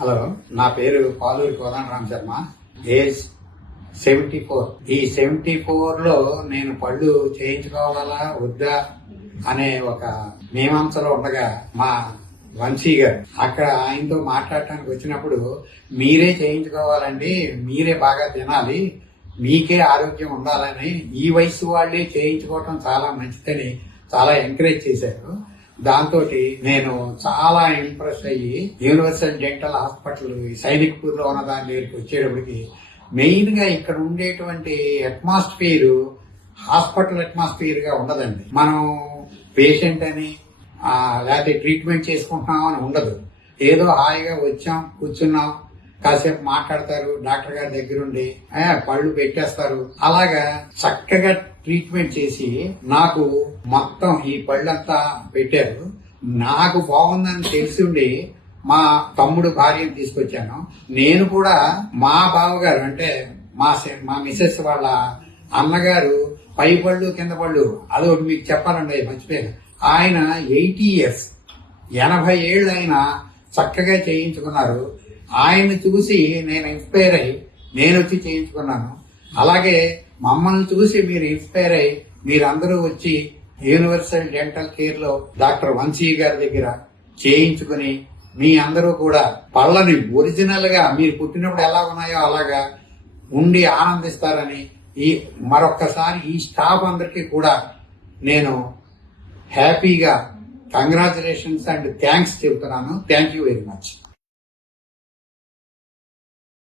Hello, నా పేరు Paluri Kodandaram Sharma. Age 74. ఈ 74 లో నేను పళ్ళు చేయించుకోవాలా వద్దా అనే ఒక మీమాంసలో ఉండగా మా వంశీ గారు అక్కడ ఆయనతో మాట్లాడటానికి వచ్చినప్పుడు, మీరే చేయించుకోవాలండి, మీరే బాగా తినాలి, మీకే ఆరోగ్యం ఉండాలని, ఈ వయసు వాళ్ళే చేయించుకోవటం చాలా మంచిదని చాలా ఎంకరేజ్ చేశారు. దాంతో నేను చాలా ఇంప్రెస్ అయ్యి యూనివర్సల్ డెంటల్ హాస్పిటల్ సైనిక్పూర్ లో ఉన్న దాని దగ్గరికి వచ్చేటప్పటికి మెయిన్ గా ఇక్కడ ఉండేటువంటి అట్మాస్ఫియర్ హాస్పిటల్ అట్మాస్ఫియర్ గా ఉండదండి. మనం పేషెంట్ అని లేకపోతే ట్రీట్మెంట్ చేసుకుంటున్నాం అని ఉండదు. ఏదో హాయిగా వచ్చాం, కూర్చున్నాం, కాసేపు మాట్లాడతారు, డాక్టర్ గారి దగ్గరుండి పళ్ళు పెట్టేస్తారు. అలాగా చక్కగా ట్రీట్మెంట్ చేసి నాకు మొత్తం ఈ పళ్ళంతా పెట్టారు. నాకు బాగుందని తెలిసి ఉండి మా తమ్ముడు భార్యను తీసుకొచ్చాను. నేను కూడా మా బావగారు అంటే మా మిసెస్ వాళ్ళ అన్నగారు పై పళ్ళు కింద పళ్ళు అదొకటి మీకు చెప్పాలండి, మర్చిపోయాను. ఆయన 80 years 80 ఏళ్ళు ఆయన చక్కగా చేయించుకున్నారు. ఆయన చూసి నేను ఇన్స్పైర్ అయ్యి నేను వచ్చి చేయించుకున్నాను. అలాగే మమ్మల్ని చూసి మీరు ఇన్స్పైర్ అయ్యి మీరందరూ వచ్చి యూనివర్సల్ డెంటల్ కేర్ లో డాక్టర్ వంశీ గారి దగ్గర చేయించుకుని మీ అందరూ కూడా పళ్ళని ఒరిజినల్ గా మీరు పుట్టినప్పుడు ఎలా ఉన్నాయో అలాగా ఉండి ఆనందిస్తారని మరొక్కసారి ఈ స్టాఫ్ అందరికీ కూడా నేను హ్యాపీగా కంగ్రాచులేషన్స్ అండ్ థ్యాంక్స్ చెబుతున్నాను. Thank you very much.